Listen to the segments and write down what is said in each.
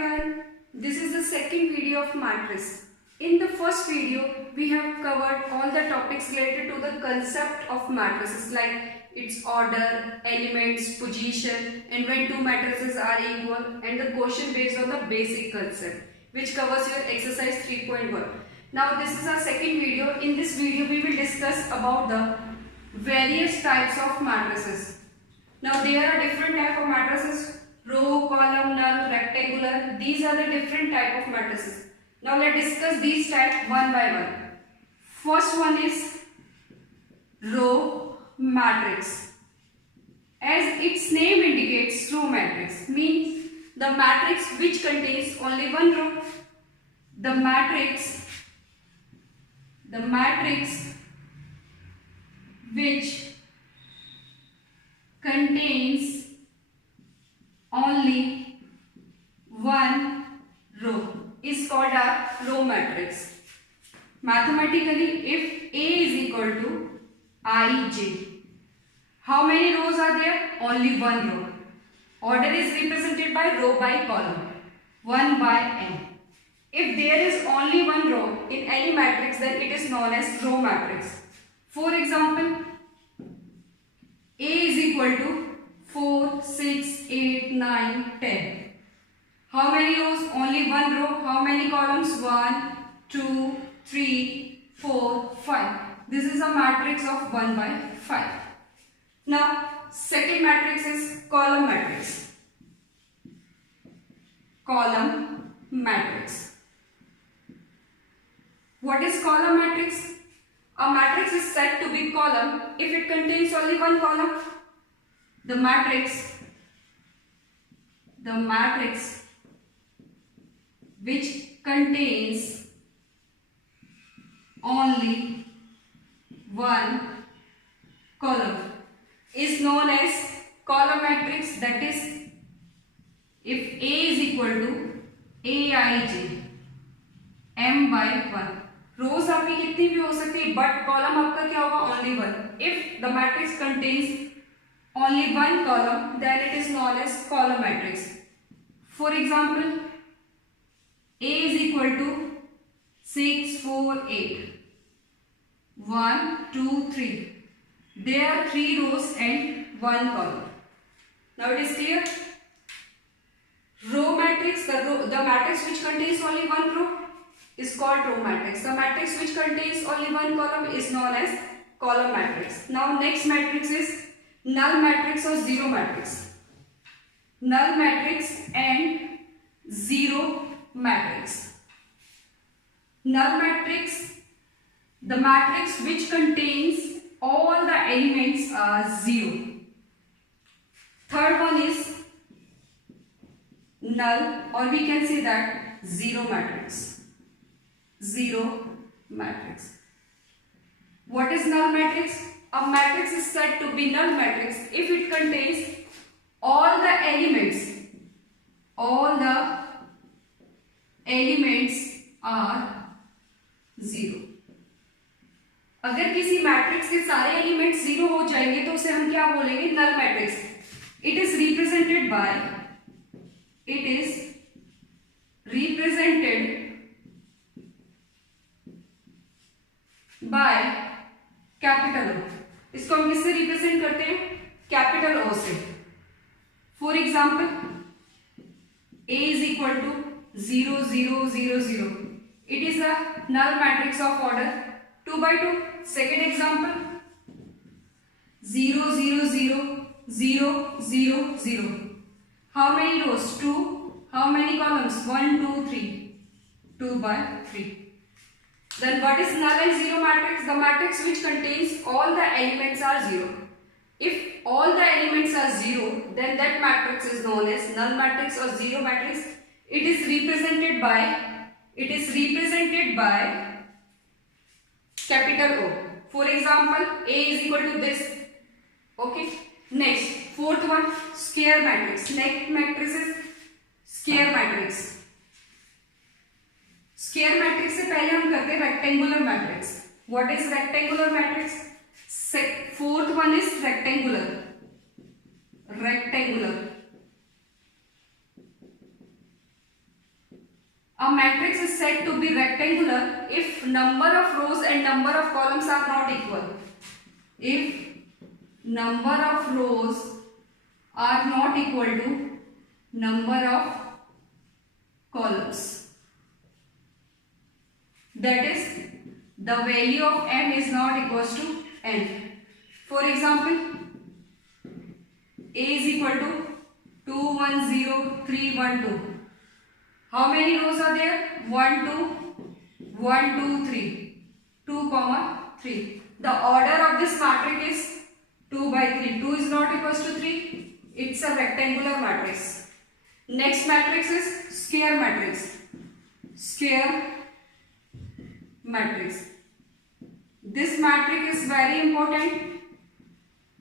everyone, this is the second video of matrix. In the first video, we have covered all the topics related to the concept of matrices like its order, elements, position, and when two matrices are equal, and the question based on the basic concept, which covers your exercise 3.1. Now this is our second video. In this video, we will discuss about the various types of matrices. Now there are different type of matrices. Row, column, null, rectangular. These are the different type of matrices. Now let's discuss these types one by one. First one is row matrix. As its name indicates, row matrix means the matrix which contains only one row. The matrix which contains only one row is called a row matrix. Mathematically, if A is equal to Ij, how many rows are there? Only one row. Order is represented by row by column, 1 by n. If there is only one row in any matrix, then it is known as row matrix. For example, A is equal to 4, 6, 8, 9, 10. How many rows? Only one row. How many columns? 1, 2, 3, 4, 5. This is a matrix of 1 by 5. Now, second matrix is column matrix. Column matrix. What is column matrix? A matrix is said to be column if it contains only one column. The matrix which contains only one column is known as column matrix. That is, if A is equal to Aij m by 1. रोज आपकी कितनी भी हो सकती है, but column आपका क्या होगा? Only one. If the matrix contains only one column, then it is known as column matrix. For example, A is equal to 6, 4, 8. 1, 2, 3. There are 3 rows and 1 column. Now it is clear? Row matrix, the matrix which contains only one row is called row matrix. The matrix which contains only one column is known as column matrix. Now next matrix is null matrix or zero matrix. Null matrix and zero matrix. Null matrix, the matrix which contains all the elements are 0. Third one is null, or we can say that zero matrix. Zero matrix. What is null matrix? A matrix is said to be null matrix if it contains all the elements. All the elements are 0. अगर किसी matrix के सारे elements 0 हो जाएंगे तो उसे हम क्या बोलेंगे? Null matrix. It is represented by capital O. इसको हम किससे रिप्रेजेंट करते हैं? कैपिटल O से. For example, A is equal to 0, 0, 0, 0. It is a null matrix of order 2 by 2. Second example, 0, 0, 0, 0, 0, 0. How many rows? 2. How many columns? 1, 2, 3. 2 by 3. Then what is null and zero matrix? The matrix which contains all the elements are 0. If all the elements are 0, then that matrix is known as null matrix or zero matrix. It is represented by capital O. For example, A is equal to this. Okay. Next, fourth one, square matrix. Next matrix is square matrix. Square matrix से पहले हम करते हैं rectangular matrix. What is rectangular matrix? Fourth one is rectangular. A matrix is said to be rectangular if number of rows and number of columns are not equal. If number of rows are not equal to number of columns. That is, the value of m is not equals to n. For example, A is equal to 2 1 0 3 1 2. How many rows are there? 1 2 1 2 3 2 comma 3. The order of this matrix is 2 by 3. 2 is not equals to 3. It's a rectangular matrix. Next matrix is square matrix. Square matrix. This matrix is very important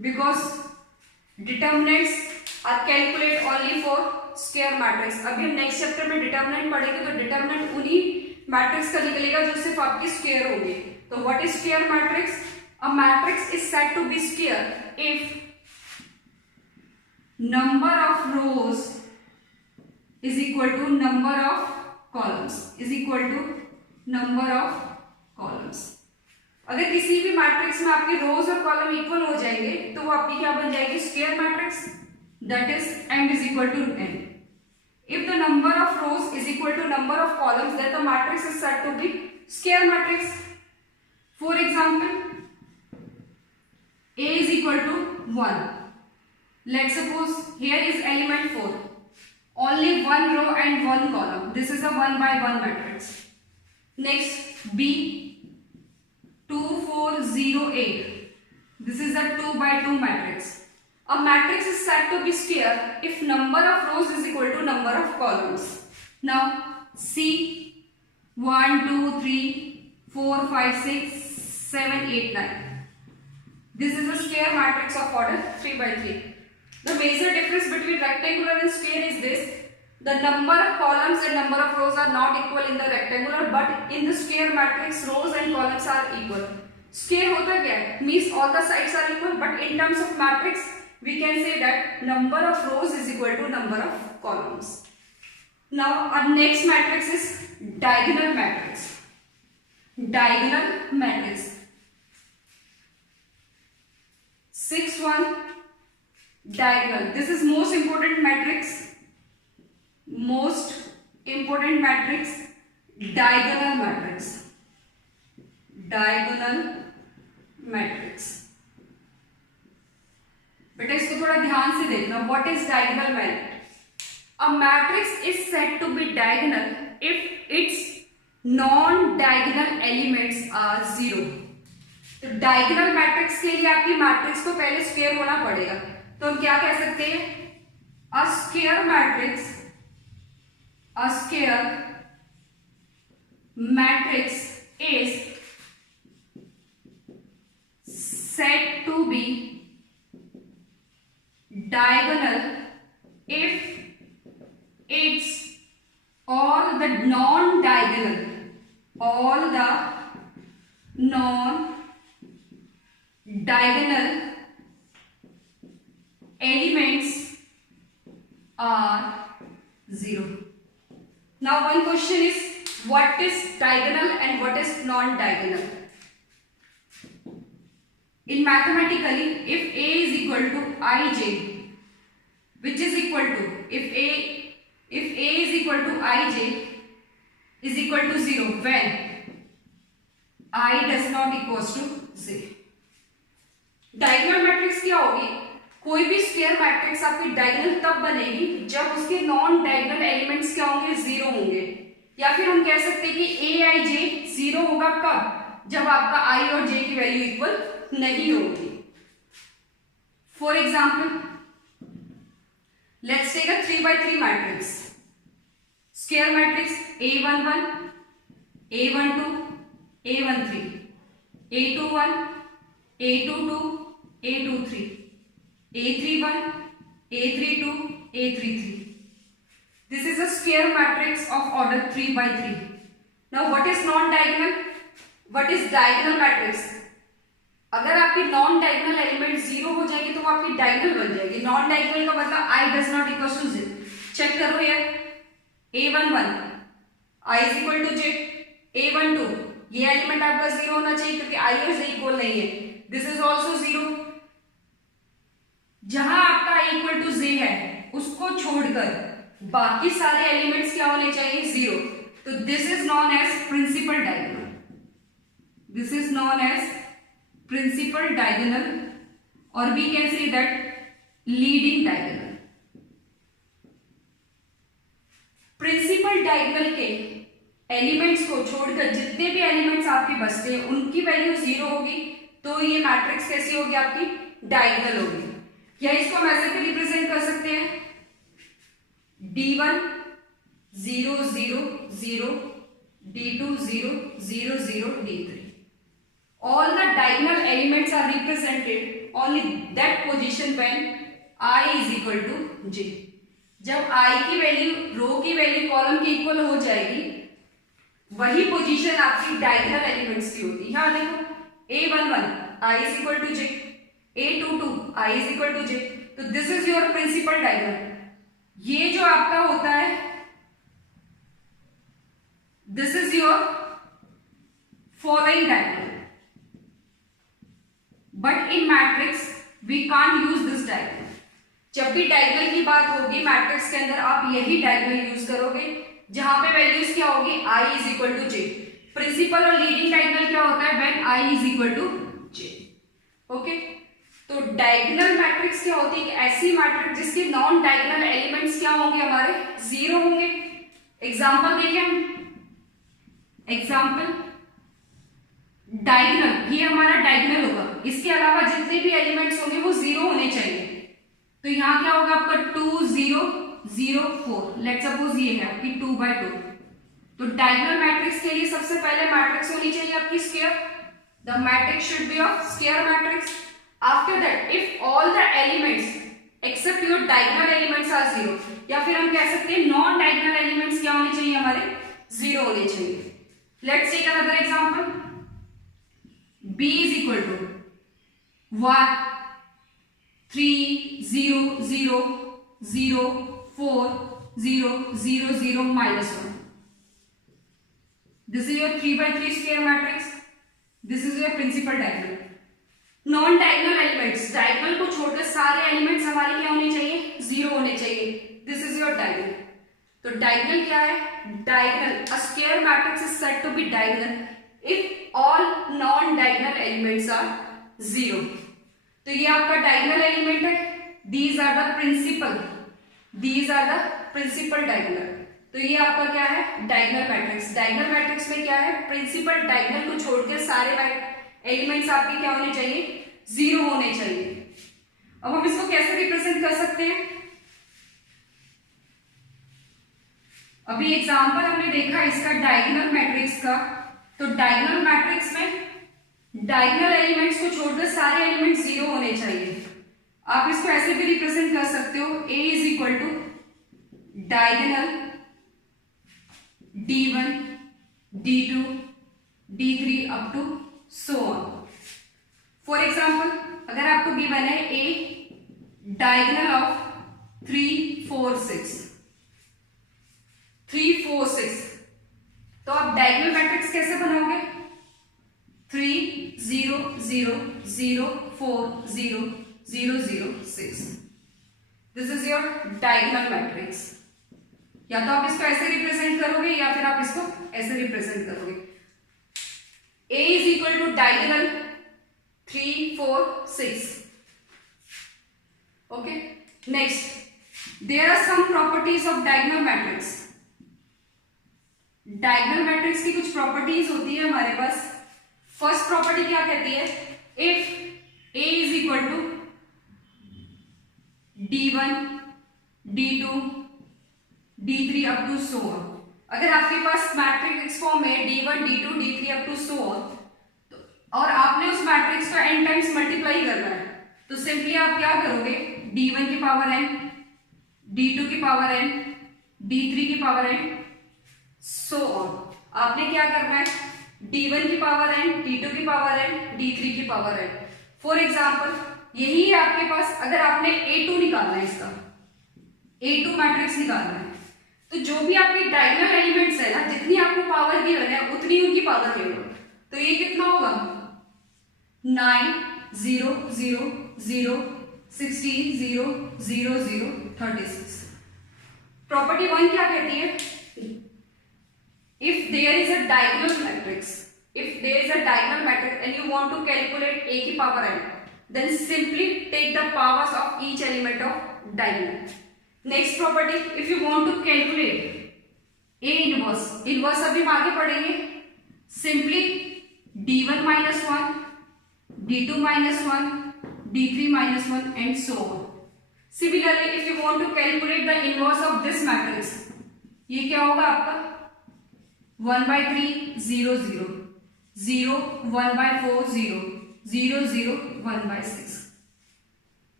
because determinants are calculated only for square matrix. अभी हम next chapter में determinant पढ़ेंगे तो determinant उन्हीं matrix का निकलेगा जो सिर्फ आपकी स्क्वायर होगी. तो what is square matrix? A matrix is said to be square if number of rows is equal to number of columns is equal to number of columns. अगर किसी भी मैट्रिक्स में आपके रोज और कॉलम इक्वल हो जाएंगे तो वो आपकी क्या बन जाएगी? Square matrix. That is m is equal to n. If the number of rows is equal to number of columns, then the matrix is said to be square matrix. For example, A is equal to 1. Let's suppose here is element 4. Only one row and one column. This is a 1 by 1 matrix. Next, B 2 4 0 8. This is a 2 by 2 matrix. A matrix is said to be square if number of rows is equal to number of columns. Now, C 1 2 3 4 5 6 7 8 9. This is a square matrix of order 3 by 3. The major difference between rectangular and square is this: the number of columns and number of rows are not equal in the rectangular, but in the square matrix rows and columns are equal. Square होता क्या है? Means all the sides are equal, but in terms of matrix we can say that number of rows is equal to number of columns. Now our next matrix is diagonal matrix. Diagonal matrix. 6 1 diagonal. This is most important matrix. Most important matrix. Diagonal matrix. Diagonal matrix. बेटा इसको थोड़ा ध्यान से देखना. What is diagonal matrix? A matrix is said to be diagonal if its non-diagonal elements are 0. तो diagonal matrix के लिए आपकी मैट्रिक्स को पहले स्क्वायर होना पड़ेगा. तो हम क्या कह सकते हैं? अ square matrix, a square matrix is said to be diagonal if it's all the non-diagonal elements are 0. Now one question is, what is diagonal and what is non-diagonal? In mathematically, if A is equal to ij, which is equal to, if A is equal to ij is equal to 0 when I does not equals to 0. Diagonal matrix क्या होगी? कोई भी square matrix आपकी diagonal तब बनेगी जब उसके non diagonal elements क्या होंगे? 0 होंगे. या फिर हम कह सकते हैं कि ए आई जे 0 होगा कब? जब आपका आई और जे की वैल्यू इक्वल नहीं होगी. For example, let's take a 3 by 3 matrix. Square matrix A11, A12, A13, A21, A22, A23, A31, A32, A33. This is a square matrix of order 3 by 3. Now what is non-diagonal? What is diagonal matrix? अगर आपकी non diagonal element 0 हो जाएगी तो वो आपकी diagonal बन जाएगी. Non diagonal का मतलब I does not equals to 0. Check करो यार. A11 I is equal to J, A12 ये एलिमेंट आपका जीरो होना चाहिए क्योंकि आई और जे इक्वल नहीं है, दिस इज ऑल्सो जीरो। जहां आपका आई इक्वल टू जे है उसको छोड़कर बाकी सारे एलिमेंट्स क्या होने चाहिए, जीरो। तो this is known as principal diagonal, this is known as principal diagonal और we can say that leading diagonal. Principal diagonal के एलिमेंट्स को छोड़कर जितने भी एलिमेंट्स आपके बचते हैं उनकी वैल्यू जीरो होगी, तो ये मैट्रिक्स कैसी होगी, आपकी डायगोनल होगी। या इसको हम ऐसे भी रिप्रेजेंट कर सकते हैं, D1 0 0 0, D2 0 0 0, D3 all the diagonal elements are represented only that position when I is equal to J। जब I की वैल्यू रो की वैल्यू कॉलम के इक्वल हो जाएगी वही पोजीशन आपकी डायगोनल एलिमेंट्स की होती है। यहां देखो A11 I is equal to J, A22 I is equal to J, तो this is your principal diagonal. ये जो आपका होता है this is your following diagonal, but in matrix we can't use this diagonal. जब भी डायगोनल की बात होगी मैट्रिक्स के अंदर आप यही डायगोनल यूज करोगे जहां पे वैल्यूज क्या होगी, I is equal to J. Principal और लीडिंग डायगोनल क्या होता है, when I is equal to J. Okay, तो डायगोनल मैट्रिक्स क्या होती है, ऐसी मैट्रिक्स जिसके नॉन डायगोनल एलिमेंट्स क्या होंगे, हमारे जीरो होंगे। एग्जांपल देखिए हम, एग्जांपल डायगोनल, ये हमारा डायगोनल होगा, इसके अलावा जितने भी एलिमेंट्स होंगे वो जीरो होने चाहिए। तो यहां क्या होगा आपका 2 0 0 4, लेट सपोज ये है आपकी 2/2। तो डायगोनल मैट्रिक्स के लिए सबसे पहले मैट्रिक्स होनी चाहिए आपकी square, the matrix should be of square matrix. After that if all the elements except your diagonal elements are zero, या फिर हम कह सकते हैं नॉन डायगोनल एलिमेंट्स क्या होने चाहिए, हमारे जीरो होने चाहिए। Let's take another example, b is equal to 1 3 0 0 0 4 0 0 0 -1। This is your 3/3 square matrix. This is your principal diagonal. Non diagonal elements, diagonal को छोड़कर सारे एलिमेंट्स हमारे क्या होने चाहिए, जीरो होने चाहिए। This is your diagonal. तो डायगोनल क्या है, diagonal a square matrix is said to be diagonal if all non diagonal elements are zero. तो ये आपका डायगोनल एलिमेंट है, these are the principal, these are the principal diagonal. तो ये आपका क्या है, डायगोनल मैट्रिक्स। डायगोनल मैट्रिक्स में क्या है, प्रिंसिपल डायगोनल को छोड़कर सारे एलिमेंट्स आपके क्या होने चाहिए, जीरो होने चाहिए। अब हम इसको कैसे रिप्रेजेंट कर सकते हैं, अभी एग्जांपल हमने देखा इसका डायगोनल मैट्रिक्स का। तो डायगोनल मैट्रिक्स में डायगोनल एलिमेंट्स को छोड़कर सारे एलिमेंट्स जीरो होने चाहिए। आप इसको ऐसे भी रिप्रेजेंट कर सकते हो, A is equal to diagonal D1 D2 D3 up to so on. For example अगर आपको गिवन है A डायगोनल ऑफ 3 4 6 3 4 6, तो आप डायगोनल मैट्रिक्स कैसे बनाओगे, 3 0 0 0 4 0 0 0 6। This is your diagonal matrix. या तो आप इसको ऐसे रिप्रेजेंट करोगे या फिर आप इसको ऐसे रिप्रेजेंट करोगे। A is equal to diagonal 3 4 6। Okay, next there are some properties of diagonal matrix. Diagonal matrix की कुछ प्रॉपर्टीज होती है हमारे पास। फर्स्ट प्रॉपर्टी क्या कहती है, if A is equal to D1 D2 D3 up to so on. अगर आपके पास मैट्रिक्स फॉर्म में D1 D2 D3 up to so on, और आपने उस मैट्रिक्स को n टाइम्स मल्टीप्लाई करना है, तो सिंपली आप क्या करोगे, D1 की पावर n, D2 की पावर n, D3 की पावर n, सो ऑन। आपने क्या करना है, D1 की पावर n, D2 की पावर n, D3 की पावर n। फॉर एग्जाम्पल यही है आपके पास, अगर आपने A2 निकालना है, इसका A2 मैट्रिक्स निकालना है, तो जो भी आपके डायगोनल एलिमेंट्स है ना, जितनी आपको पावर गिवन है उतनी उनकी पावर ले लो। तो ये कितना होगा 9 0 0 0 16 0 0 0 36। प्रॉपर्टी 1 क्या कहती है, if there is a diagonal matrix, if there is a diagonal matrix and you want to calculate a की power n, then simply take the powers of each element of diagonal. Next property, if you want to calculate a inverse, inverse अभी हम आगे पढ़ेंगे, simply d1 minus 1, d2 minus 1, d3 minus 1 and so on. Similarly, if you want to calculate the inverse of this matrix, ये क्या होगा आपका 1 by 3 0 0 0 1 by 4 0 0 0 1 by 6।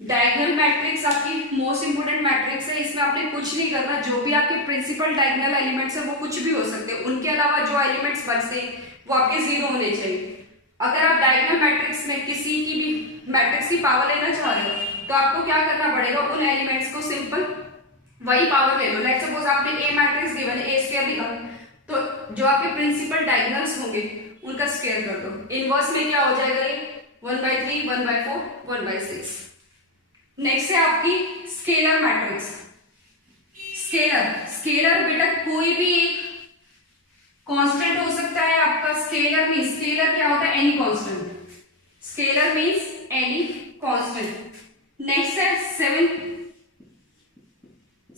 Diagonal matrix आपकी most important matrix है, इसमें आपने कुछ नहीं करना, जो भी आपके प्रिंसिपल डायगोनल एलिमेंट्स है वो कुछ भी हो सकते हैं, उनके अलावा जो एलिमेंट्स बचते हैं वो आपके जीरो होने चाहिए। अगर आप डायगोनल मैट्रिक्स में किसी की भी मैट्रिक्स की पावर लेना चाह रहे हो तो आपको क्या करना पड़ेगा, उन एलिमेंट्स को सिंपल वही पावर ले लो। लेट्स सपोज आपने ए मैट्रिक्स गिवन है, ए स्क्वायर लिखा, तो जो आपके प्रिंसिपल डायगोनल्स होंगे उनका स्क्वायर कर दो। इनवर्स में क्या हो जाएगा, ये 1 by 3 1 by 4 1 by 6। नेक्स्ट है आपकी स्केलर मैट्रिक्स। स्केलर बेटा कोई भी एक कांस्टेंट हो सकता है आपका। स्केलर मींस, स्केलर क्या होता है, any constant. Scalar means any constant. Next है 7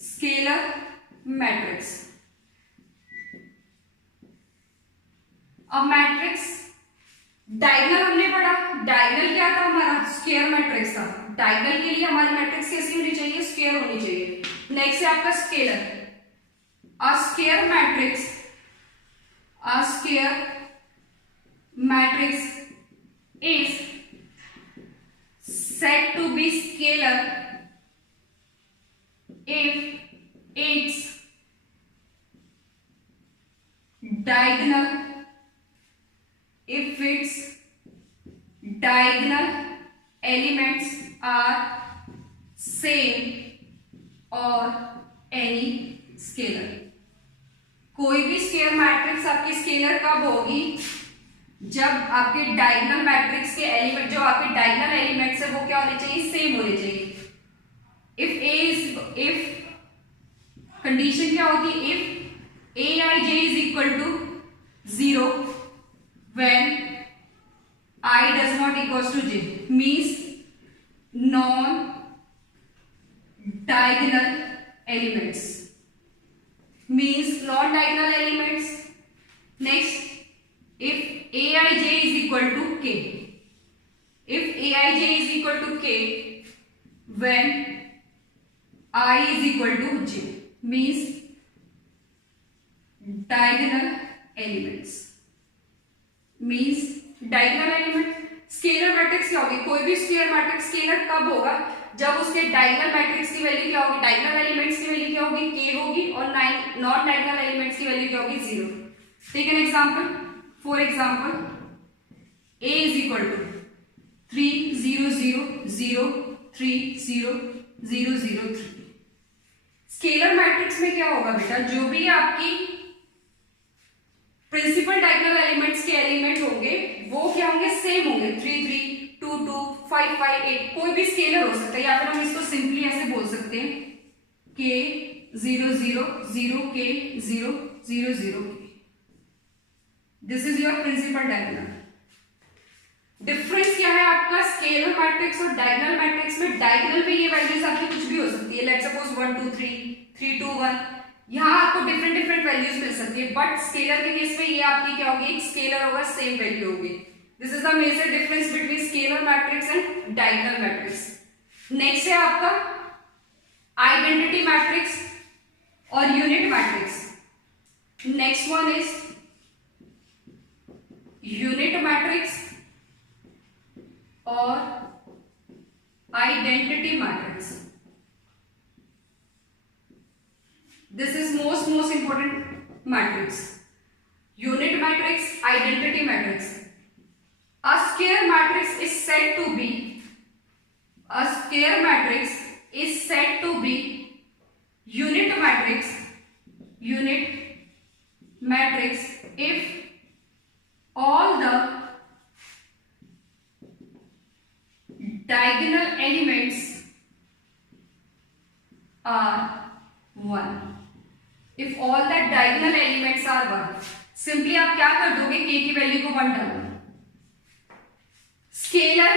स्केलर मैट्रिक्स। अब मैट्रिक्स डायगोनल हमने पढ़ा, डायगोनल क्या था हमारा, स्क्वायर मैट्रिक्स था। डायगोनल के लिए हमारी मैट्रिक्स कैसी होनी चाहिए, स्क्वायर होनी चाहिए। नेक्स्ट है आपका scalar. A square matrix, a square matrix is said to be scalar if its diagonal elements are same or any scalar। कोई भी स्केलर मैट्रिक्स आपकी स्केलर कब होगी, जब आपके डायगोनल मैट्रिक्स के एलिमेंट, जो आपके डायगोनल एलिमेंट्स है वो क्या होने चाहिए, सेम होने चाहिए। इफ कंडीशन क्या होती है, if aij is equal to 0 when I does not equals to j, means non diagonal elements, next if aij is equal to k, if aij is equal to k when I is equal to j, means diagonal elements, diagonal element. Scalar matrix क्या होगी, कोई भी square matrix scalar कब होगा, जब उसके diagonal matrix की value क्या होगी, डायगोनल एलिमेंट्स की वैल्यू क्या होगी, k होगी, और नॉन डायगोनल एलिमेंट्स की वैल्यू क्या होगी, 0। Take an example, for example a is equal to 3 0 0 0 3 0 0 0 3। Scalar matrix में क्या होगा बेटा, जो भी आपकी प्रिंसिपल डायगोनल एलिमेंट्स के एलिमेंट होंगे वो क्या होंगे, सेम होंगे। 3 3 2 2 5 5 8 कोई भी स्केलर हो सकता है, या फिर हम इसको सिंपली ऐसे बोल सकते हैं k 0 0 0 k 0 0 0 k। This is your principal diagonal. Difference क्या है आपका स्केलर मैट्रिक्स और डायगोनल मैट्रिक्स में, डायगोनल में ये वैल्यूज आपकी कुछ भी हो सकती है, लेट्स सपोज 1 2 3 3 2 1, यहाँ आपको डिफरेंट डिफरेंट वैल्यूज मिल सकती है, बट स्केलर के केस में ये आपकी क्या होगी, एक स्केलर होगा, सेम वैल्यू होगी। This is the major difference between scalar matrix and diagonal matrix. Next है आपका आइडेंटिटी मैट्रिक्स और unit matrix. Next one is unit matrix और identity matrix. This is most important matrix. Unit matrix, identity matrix. A square matrix is said to be, a square matrix is said to be unit matrix are 1. If all the diagonal elements are 1, simply आप क्या कर दोगे, k की value को 1 डालो. Scalar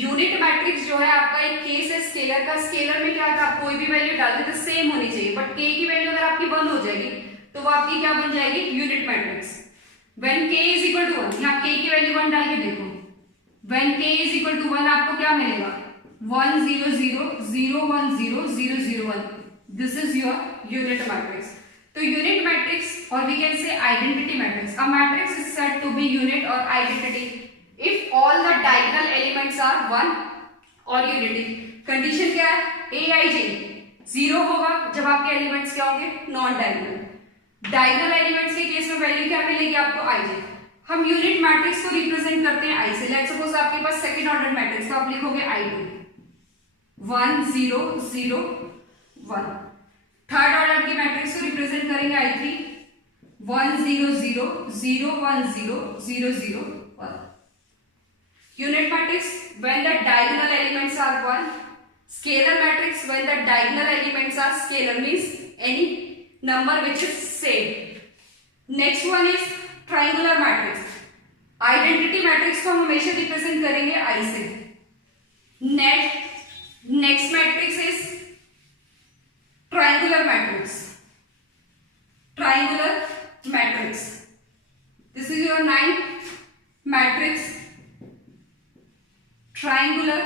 unit matrix जो है आपका, एक केस है स्केलर का. स्केलर में क्या था, आप कोई भी वैल्यू डालते तो सेम होनी चाहिए, बट k की वैल्यू अगर आपकी 1 हो जाएगी तो वो आपकी क्या बन जाएगी, unit matrix. When k is equal to 1, यहाँ k की वैल्यू 1 डाल के देखो. When k is equal to 1 आपको क्या मिलेगा, 1 0 0 0 1 0 0 0 1. This is your unit matrix. तो यूनिट मैट्रिक्स, और we can say identity matrix. A matrix is said to be unit और identity if all the diagonal elements are 1 और unity. Condition क्या है, aij 0 होगा जब आपके एलिमेंट्स क्या होंगे, नॉन डायगोनल. डायगोनल एलिमेंट्स के केस में वैल्यू क्या मिलेगी आपको, ij. हम यूनिट मैट्रिक्स को रिप्रेजेंट करते हैं i से. लेट्स सपोज आपके पास सेकंड ऑर्डर मैट्रिक्स, तो आप लिखोगे i2 1 0 0 1. थर्ड ऑर्डर की मैट्रिक्स को रिप्रेजेंट करेंगे i3 1 0 0 0 1 0 0 0 1. Unit matrix when the diagonal elements are 1. Scalar matrix when the diagonal elements are scalar, means any number which is same. Next one is triangular matrix. Identity matrix को हम हमेशा represent करेंगे I से. Next matrix is triangular matrix. Triangular matrix. This is your 9th matrix. Triangular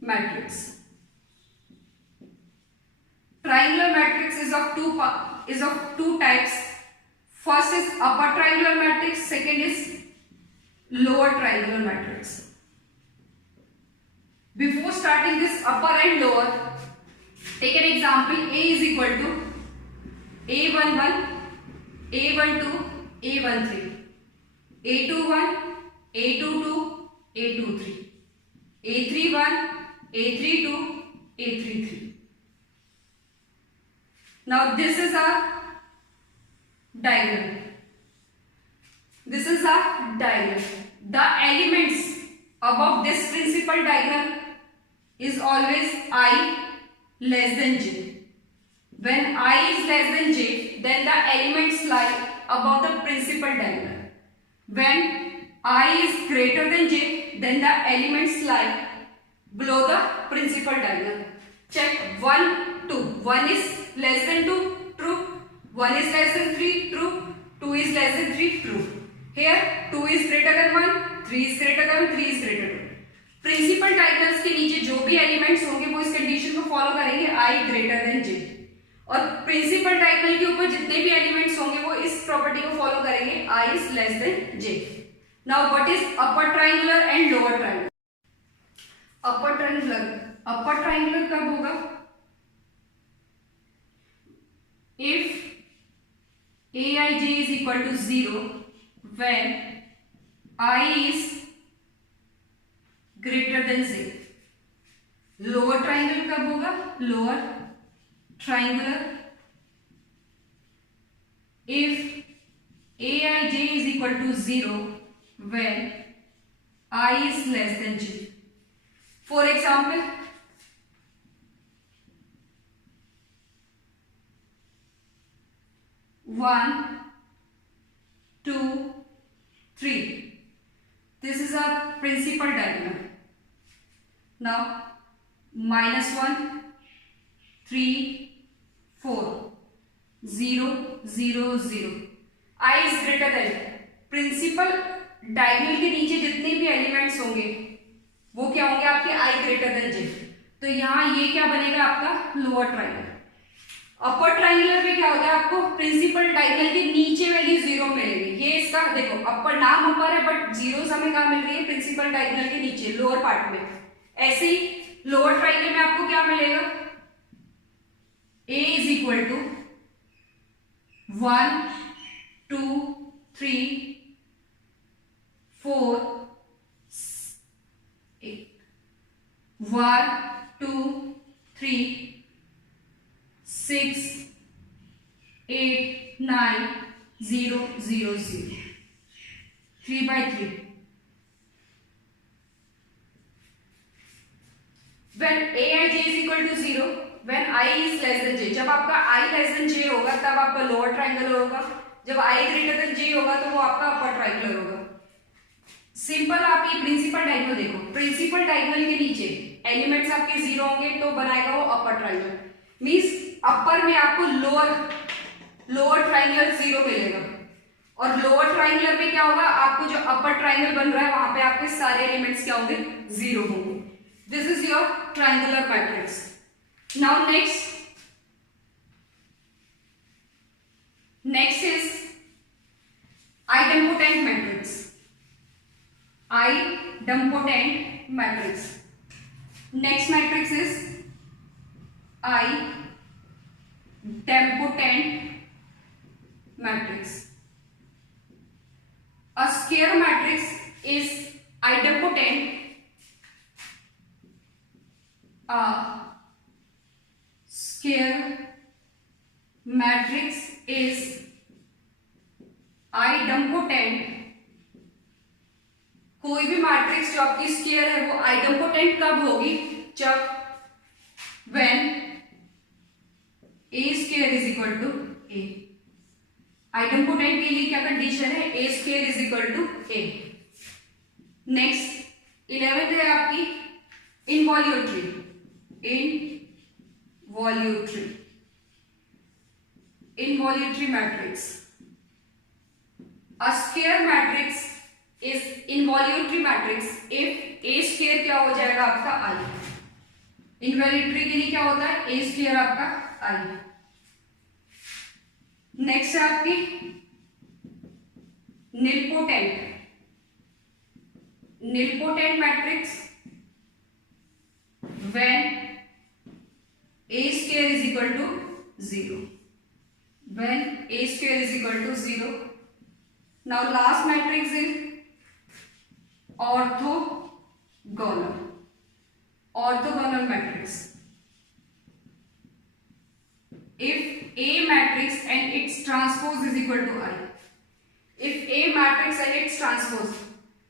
matrix. Triangular matrix is of two types. First is upper triangular matrix. Second is lower triangular matrix. Before starting this upper and lower, take an example. A is equal to A11, A12, A13, A21, A22, A23. A31, A32, A33. Now this is our diagonal. This is our diagonal. The elements above this principal diagonal is always I less than j. When I is less than j, then the elements lie above the principal diagonal. When I is greater than j, then the elements lie below the principal diagonal. Check 1 2. 1 is less than 2, true. 1 is less than 3, true. 2 is less than 3, true. Here 2 is greater than 1, 3 is greater than 3 is greater than. Principal diagonals के नीचे जो भी elements होंगे वो इस condition को follow करेंगे, I greater than j. और प्रिंसिपल डायगोनल के ऊपर जितने भी एलिमेंट्स होंगे वो इस प्रॉपर्टी को फॉलो करेंगे, I is less than j. Now what is upper triangular and lower triangular? Upper triangular कब होगा? If aij is equal to 0 when I is greater than j. Lower triangle कब होगा? Lower triangular if aij is equal to 0 when I is less than j. For example, one, 2, 3. This is our principal diagonal. Now -1, 3, 4, 0, 0, 0. I is greater than. Principal diagonal के नीचे जितने भी elements होंगे वो क्या होंगे आपके, I ग्रेटर देन j. तो यहाँ ये क्या बनेगा आपका लोअर ट्राइंगल. अपर ट्राइंगुलर में क्या होगा, आपको प्रिंसिपल डायगोनल के नीचे वैल्यू 0 मिलेगी. ये इसका देखो अपर नाम अपर है बट जीरोस हमें कहाँ मिल रही है, प्रिंसिपल डायगोनल के नीचे लोअर पार्ट में. ऐसे ही लोअर ट्राइंगल में आपको क्या मिलेगा, a is equal to 1, 2, 3, 4, 1, 2, 3, 6, 8, 9, 0, 0, 0. 3 by 3. When aij is equal to 0, when i is less than j, जब आपका i लेस देन j होगा तब आपका लोअर ट्रायंगल होगा, जब i ग्रेटर देन j होगा तो वो आपका अपर ट्रायंगल होगा। सिंपल, आप ये प्रिंसिपल डायगोनल देखो, प्रिंसिपल डायगोनल के नीचे एलिमेंट्स आपके 0 होंगे तो बनाएगा वो अपर ट्रायंगल, मींस अपर में आपको लोअर ट्रायंगल 0 मिलेगा, और लोअर ट्रायंगल में क्या होगा, आपको जो अपर ट्रायंगल बन रहा है वहां पे आपके सारे एलिमेंट्स क्या होंगे, 0 होंगे। This is your triangular matrix. Now next is idempotent matrix. Idempotent matrix. Next matrix is idempotent matrix. A square matrix is idempotent. A square matrix is idempotent. कोई भी मैट्रिक्स जो आपकी स्क्वायर है वो आइडेम्पोटेंट कब होगी, जब when a square is equal to a। Idempotent के लिए क्या कंडीशन है, a square is equal to a। Next 11th है आपकी involutory. Involutory matrix. A square matrix is involutory matrix if a square क्या हो जाएगा आपका i। इनवॉल्यूटरी के लिए क्या होता है, a square आपका i। नेक्स्ट है आपकी nilpotent matrix when a square is equal to 0। when a square is equal to 0। Now last matrix is orthogonal matrix. If A matrix and its transpose is equal to I. If A matrix and its transpose,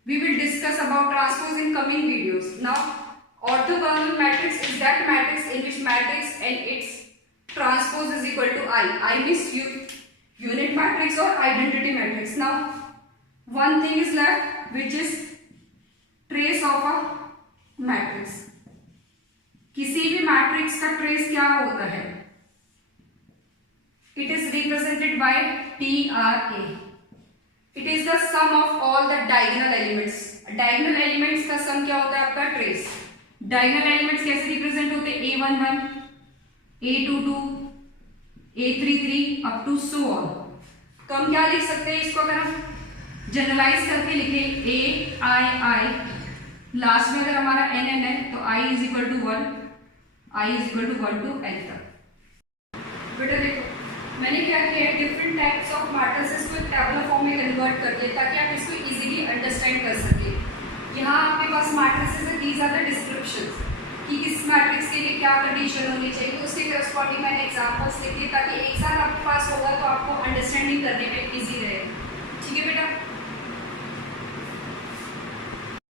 we will discuss about transpose in coming videos. Now orthogonal matrix is that matrix in which matrix and its transpose is equal to I. I means unit matrix or identity matrix. Now one thing is left, which is trace of a matrix. किसी भी matrix का trace क्या होता है, it is represented by TRA. It is the sum of all the diagonal elements. diagonal elements का sum क्या होता है आपका ट्रेस। diagonal elements कैसे रिप्रेजेंट होते हैं, A11, A22, A33 up to so on. तो हम क्या लिख सकते हैं, इसको अगर हम जनरलाइज करके लिखें A लास्ट में अगर हमारा NN है तो I is equal to 1 to N तक। बेटा देखो मैंने क्या किया है, डिफरेंट टाइप्स ऑफ मैट्रिसेस को एक टेबुलर फॉर्म में कन्वर्ट कर दिया ताकि आप इसको इजीली अंडरस्टैंड कर सकें। यहाँ आपके पास मैट्रिसेस है, दीज आर द डिस्क्रिप्शंस कि किस मैट्रिक्स के लिए क्या कंडीशन होनी चाहिए, तो उसके करस्पॉन्डिंग मैंने एग्जांपल्स लिखे ताकि एक साथ आपके पास होगा तो आपको अंडरस्टैंडिंग करने में इजी रहेगा। ठीक है बेटा।